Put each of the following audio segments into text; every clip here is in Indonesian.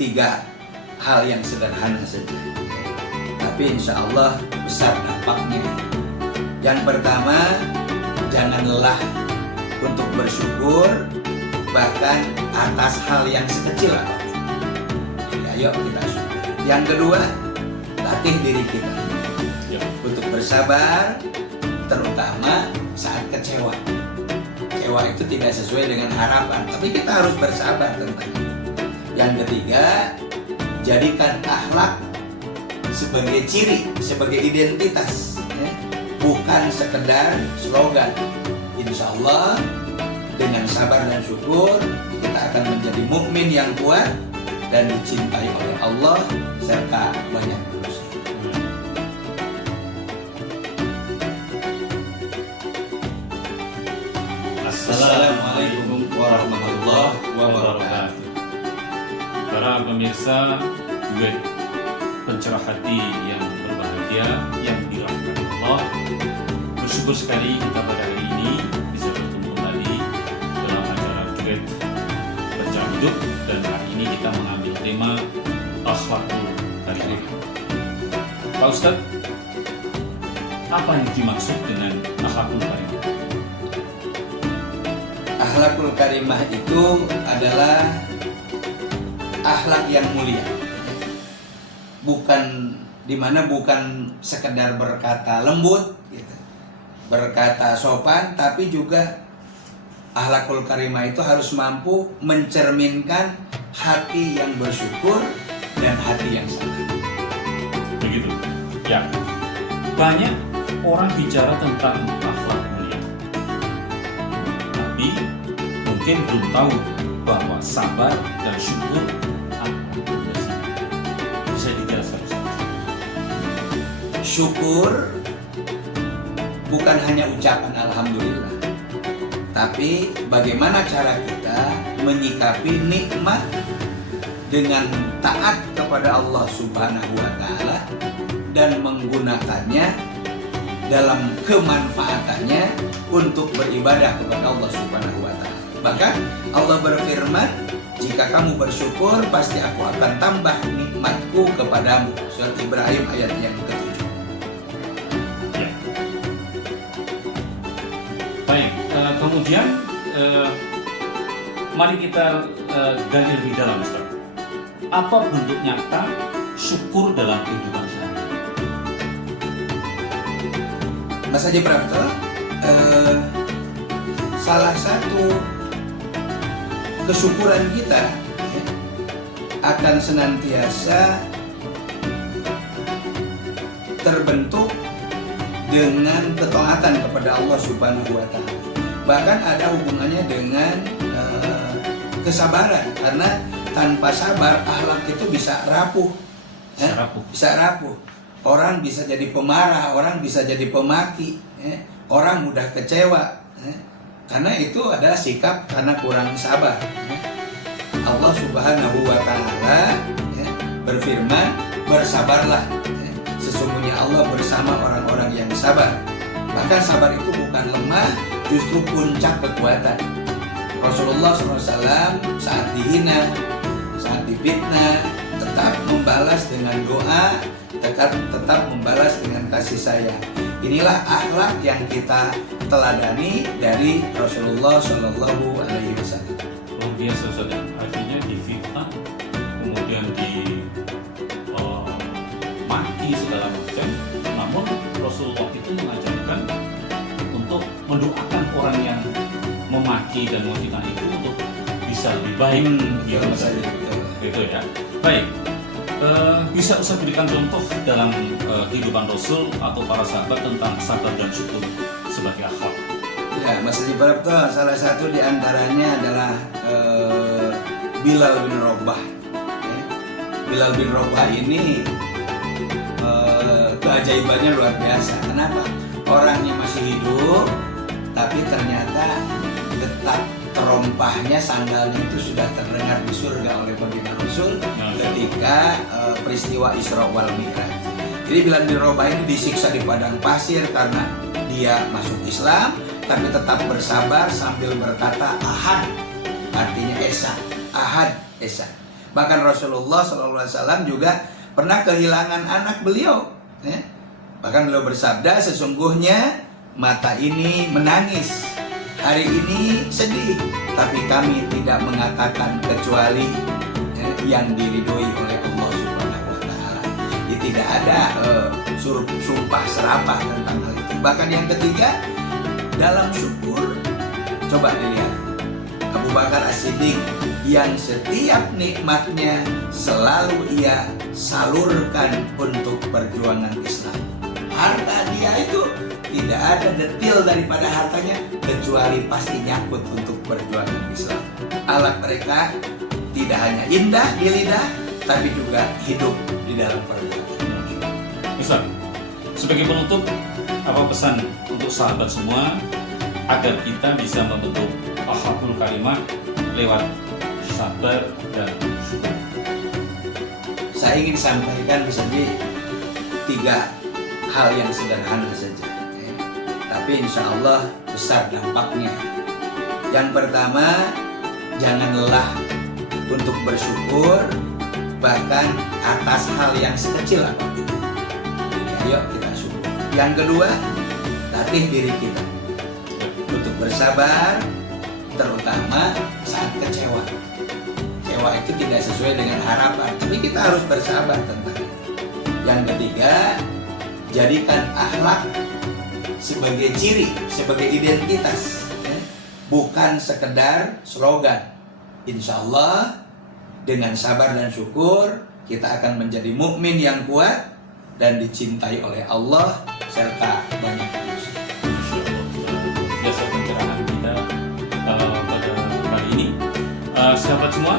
3 hal yang sederhana saja, tapi insya Allah besar dampaknya. Yang pertama, jangan lelah untuk bersyukur bahkan atas hal yang sekecil apapun. Jadi ayo kita syukur. Yang kedua, latih diri kita untuk bersabar, terutama saat kecewa. Kecewa itu tidak sesuai dengan harapan, tapi kita harus bersabar tentang itu. Yang ketiga, jadikan akhlak sebagai ciri, sebagai identitas, bukan sekedar slogan. Insya Allah dengan sabar dan syukur kita akan menjadi mukmin yang kuat dan dicintai oleh Allah serta banyak dosa. Assalamualaikum warahmatullahi wabarakatuh. Para pemirsa duet pencerah hati yang berbahagia yang dirahmati Allah, bersyukur sekali kita pada hari ini bisa bertemu tadi dalam acara duet pencerah hidup, dan hari ini kita mengambil tema akhlakul karimah. Pak Ustadz, apa yang dimaksud dengan akhlakul karimah? Akhlakul karimah itu adalah akhlak yang mulia, bukan sekedar berkata lembut, gitu, berkata sopan, tapi juga akhlakul karimah itu harus mampu mencerminkan hati yang bersyukur dan hati yang sabar. Begitu. Ya, banyak orang bicara tentang akhlak mulia, tapi mungkin belum tahu bahwa sabar dan syukur apa sih? Bisa dijelaskan? Syukur bukan hanya ucapan alhamdulillah, tapi bagaimana cara kita menyikapi nikmat dengan taat kepada Allah Subhanahu wa Ta'ala dan menggunakannya dalam kemanfaatannya untuk beribadah kepada Allah Subhanahu wa Ta'ala. Bahkan Allah berfirman, jika kamu bersyukur pasti aku akan tambah nikmatku kepadamu. Surat Ibrahim ayat yang ke-7. Ya. Baik, kemudian mari kita gali lebih dalam, Ustaz. Apa bentuk nyata syukur dalam kehidupan sehari-hari? Mas Haji Prapto, salah satu kesyukuran kita akan senantiasa terbentuk dengan ketaatan kepada Allah Subhanahu wa Ta'ala. Bahkan ada hubungannya dengan kesabaran, karena tanpa sabar akhlak itu bisa rapuh. Bisa rapuh. Orang bisa jadi pemarah, orang bisa jadi pemaki, orang mudah kecewa, karena itu adalah sikap karena kurang sabar. Allah Subhanahu wa Ta'ala berfirman, bersabarlah, sesungguhnya Allah bersama orang-orang yang sabar. Bahkan sabar itu bukan lemah, justru puncak kekuatan. Rasulullah SAW saat dihina, saat difitnah, tetap membalas dengan doa, tetap membalas dengan kasih sayang. Inilah akhlak yang kita teladani dari Rasulullah Shallallahu Alaihi Wasallam. Luar biasa, saudara. Artinya difitnah, kemudian maki segala macam. Namun Rasulullah itu mengajarkan untuk mendoakan orang yang memaki dan memfitnah itu untuk bisa lebih baik. Gitu ya. Baik. Bisa Ustaz berikan contoh dalam kehidupan Rasul atau para sahabat tentang sabar dan syukur sebagai akhlak? Ya, Mas Haji Prapto, salah satu di antaranya adalah Bilal bin Rabah. Bilal bin Rabah ini keajaibannya luar biasa. Kenapa? Orangnya masih hidup, tapi ternyata detak terompahnya, sandalnya itu sudah terdengar di surga oleh baginda Rasul ketika peristiwa Isra wal Mi'raj. Jadi Bilal bin Rabah ini disiksa di padang pasir karena dia masuk Islam, tapi tetap bersabar sambil berkata Ahad, artinya Esa, Ahad, Esa. Bahkan Rasulullah SAW juga pernah kehilangan anak beliau. Bahkan beliau bersabda, sesungguhnya mata ini menangis, hari ini sedih, tapi kami tidak mengatakan kecuali yang diridhoi oleh Allah Subhanahu wa Ta'ala. Tidak ada sumpah serapah tentang hal itu. Bahkan yang ketiga, dalam syukur, coba dilihat Abu Bakar As-Siddiq yang setiap nikmatnya selalu ia salurkan untuk perjuangan Islam. Harta dia itu tidak ada detil daripada hartanya kecuali pasti nyangkut untuk perjuangan Islam. Akhlak mereka tidak hanya indah di lidah, tapi juga hidup di dalam perbuatan. Ustaz, sebagai penutup, apa pesan untuk sahabat semua agar kita bisa membentuk akhlakul karimah lewat sabar dan syukur? Saya ingin sampaikan saja 3 hal yang sederhana saja, tapi insya Allah besar dampaknya. Yang pertama, jangan lelah untuk bersyukur bahkan atas hal yang sekecil apapun. Jadi ayo kita syukur. Yang kedua, latih diri kita untuk bersabar, terutama saat kecewa. Kecewa itu tidak sesuai dengan harapan, tapi kita harus bersabar tentang itu. Yang ketiga, jadikan akhlak sebagai ciri, sebagai identitas, bukan sekedar slogan. Insya Allah dengan sabar dan syukur kita akan menjadi mukmin yang kuat dan dicintai oleh Allah serta banyak manusia. Jasa pencerahan kita pada kali ini, sahabat semua,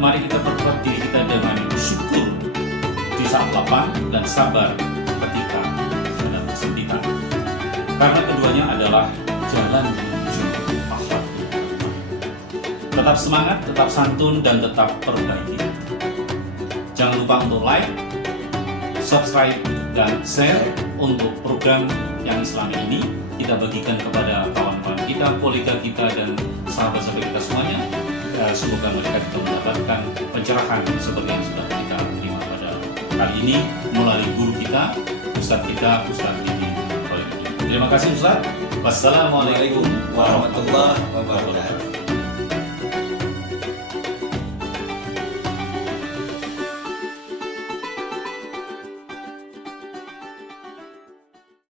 mari kita perkuat diri kita dengan syukur di saat lapang dan sabar ketika ada kesempitan, karena keduanya adalah jalan menuju akhlak. Tetap semangat, tetap santun, dan tetap perbaiki. Jangan lupa untuk like, subscribe, dan share untuk program yang selama ini kita bagikan kepada kawan-kawan kita, kolega kita, dan sahabat-sahabat kita semuanya. Semoga mereka juga mendapatkan pencerahan seperti yang sudah kita terima pada kali ini melalui guru kita, Ustadz Didi. Terima kasih Ustadz. Wassalamualaikum warahmatullahi wabarakatuh.